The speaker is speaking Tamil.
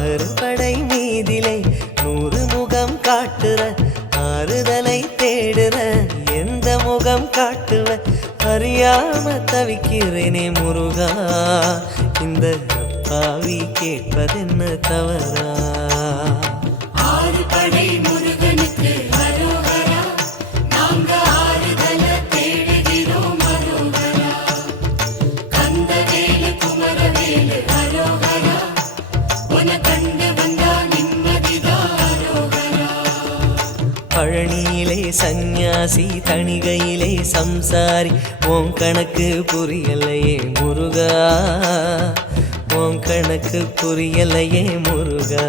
ஆறுபடை மீதிலே 100 முகம் காட்டுற ஆறுதலை தேடுற எந்த முகம் காட்டுவ அறியாம தவிக்கிறேனே முருகா இந்த அப்பாவி கேட்பதென்ன தவறா ஆறுபடை முருகனுக்கு அரோகரா நாங்க ஆறுதல தேடுகிறோம் அரோகரா கந்தவேலு குமரவேலு அரோகரா உன கண்டு வந்தா நிம்மதிதான் அரோகரா பழனியிலே சந்நியாசி தணிகையிலே சம்சாரி உன் கணக்கு புரியலையே முருகா உன் கணக்கு புரியலையே முருகா